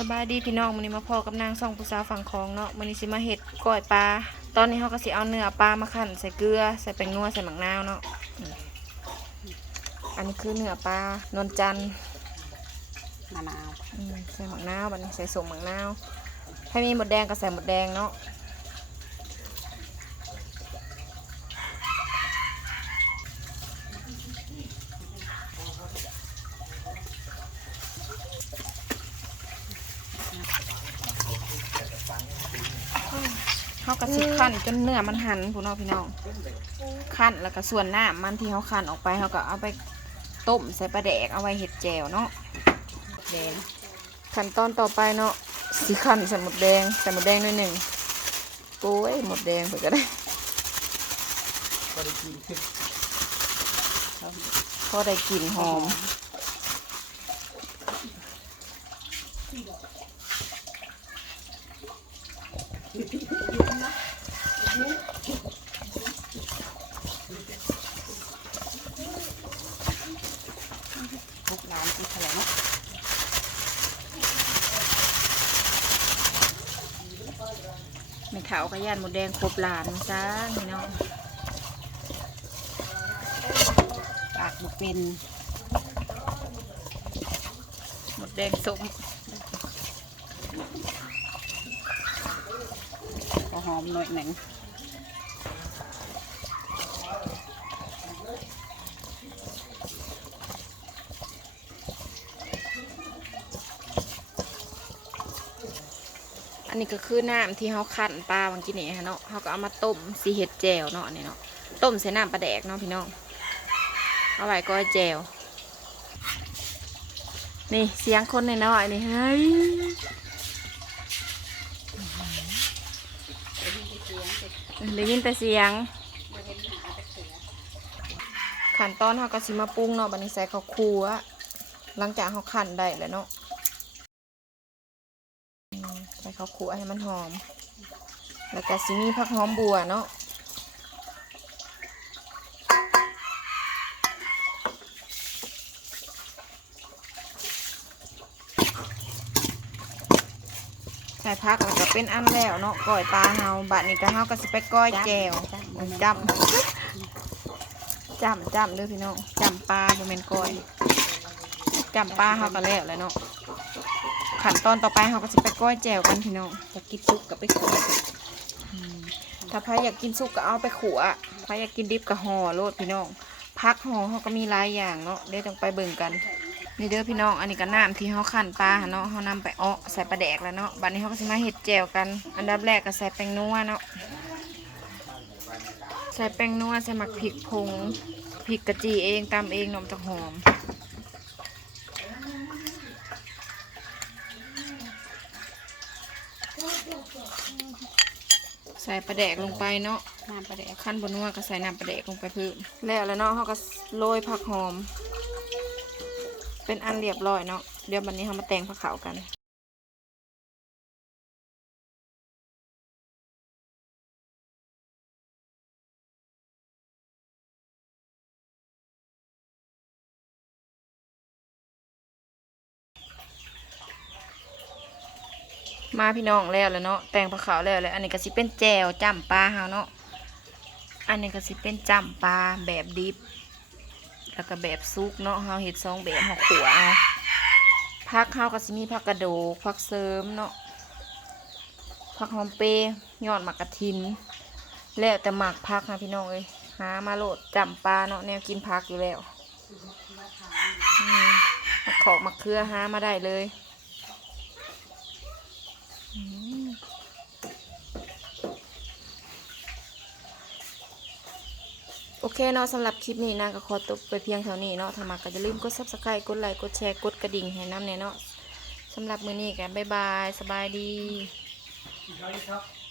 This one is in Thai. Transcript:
สบายดีพี่น้องมันนี้มาพอกับนางสองผู้สาวฝั่งคลองเนาะมันนี้สิมาเห็ดก้อยปลา ตอนนี้เฮาก็สิเอาเนื้อปลามาขั่นใส่เกลือใส่แป้งนัวใส่หมักนาวเนาะ อันนี้คือเนื้อปลานวลจันทร์มะนาวใส่หมักนาวบัดนี้ใส่สมหมักนาวถ้ามีหมดแดงก็ใส่หมดแดงเนาะ เฮาก็สิคั่นจนเนื้อมันหันพุ่นเนาะพี่น้องคั่นแล้วก็ส่วนน้ำมันที่เฮาคั่นออกไปเฮาก็เอาไปต้มใส่ปลาแดกเอาไว้เฮ็ดแจ่วเนาะแดงขั้นตอนต่อไปเนาะสีขันใส่หมดแดงใส่หมดแดงหน่อยหนึ่งโอ้ยหมดแดงเผื่อก็ได้พอได้กลิ่นหอมีแถลงไม่เถาก็ย่านหมดแดงครบหลานจ้าพี่น้องปากบุกเป็นหมดแดงสมก็หอมหน่อยหนึ่ง อันนี้ก็คือน้ำที่เขาขั่นปลาบางกินนี่ค่ะเนาะเขาก็เอามาต้มสีเห็ดแจวเนาะอันนี่เนาะต้มใส่น้ำปลาแดกเนาะพี่น้องเอาไว้ก็แจวนี่เสียงคนในน้อยนี่เฮ้ยได้ยินแต่เสียงขันตอนเขาก็สิมาปรุงเนาะบัดนี้ใส่ข้าวคั่วหลังจากเขาขันได้แล้วเนาะ อืมใส่ข้าวคั่วให้มันหอม แล้วก็สิมีผักหอมบัวเนาะใส่ผักแล้วก็เป็นอันแล้วเนาะก้อยปลาเฮาบัดนี้ก็เฮาก็สิไปก้อยแจวจำจำจำเด้อพี่น้องจำปลาบ่แม่นก้อยจำปลาเฮาก็แล้วแหล้วเนาะ ขั้นตอนต่อไปเฮาก็สิไปก้อยแจวกันพี่น้องจะกินซุปกับไปขวดถ้าใครอยากกินสุกก็เอาไปขัวใครอยากกินดิบก็ห่อโลดพี่น้องพักห่อเขาก็มีหลายอย่างเนาะเดี๋ยวต้องไปเบิ่งกันนี่เด้อพี่น้องอันนี้ก็น้ำที่เขาขั่นปลาหั่นเนาะเขานำไปเอาะใส่ปลาแดกแล้วเนาะบัดนี้เขาก็สิมาเห็ดแจวกัน อันดับแรกก็ใส่แป้งนัวเนาะใส่แป้งนัวใส่หมักพริกผงพริกกะจีเองตำเองเนมจะหอม ใส่ปลาแดกลงไปเนาะน้ำปลาแดกขั้นบนนัวก็ใส่น้ำปลาแดกลงไปเพิ่มแล้วแล้วเนาะเขาก็โรยผักหอม เป็นอันเรียบร้อยเนาะเดี๋ยววันนี้เขามาแต่งผักขาวกัน มาพี่น้องแล้วแล้วเนาะแต่งผักขาวแล้วแล้วอันนี้ก็สิเป็นแจวจ้ำปลาเฮาเนาะอันนี้ก็สิเป็นจ้ำปลาแบบดิบ แล้วก็แบบซุกเนาะเฮาเฮ็ดสองแบบเฮาขัวเอาผักเฮาก็สิมีผักกระโดกผักเสริมเนาะผักหอมเปย์ยอดหมักกระทิน แล้วแต่หมักผักนะพี่น้องเอ้ยหามาโหลดจ้ำปลาเนาะแนวกินผักอยู่แล้วมมะขอมะเขือหามาได้เลย โอเคเนาะสำหรับคลิปนี้นะก็ขอตัวไปเพียงเท่านี้เนาะถ้ามาก็อย่าลืมกด subscribe กดไลค์กดแชร์กดกระดิ่งให้น้ำเนี่ยเนาะสำหรับมือนี้กันบ๊ายบาย สบายดีครับ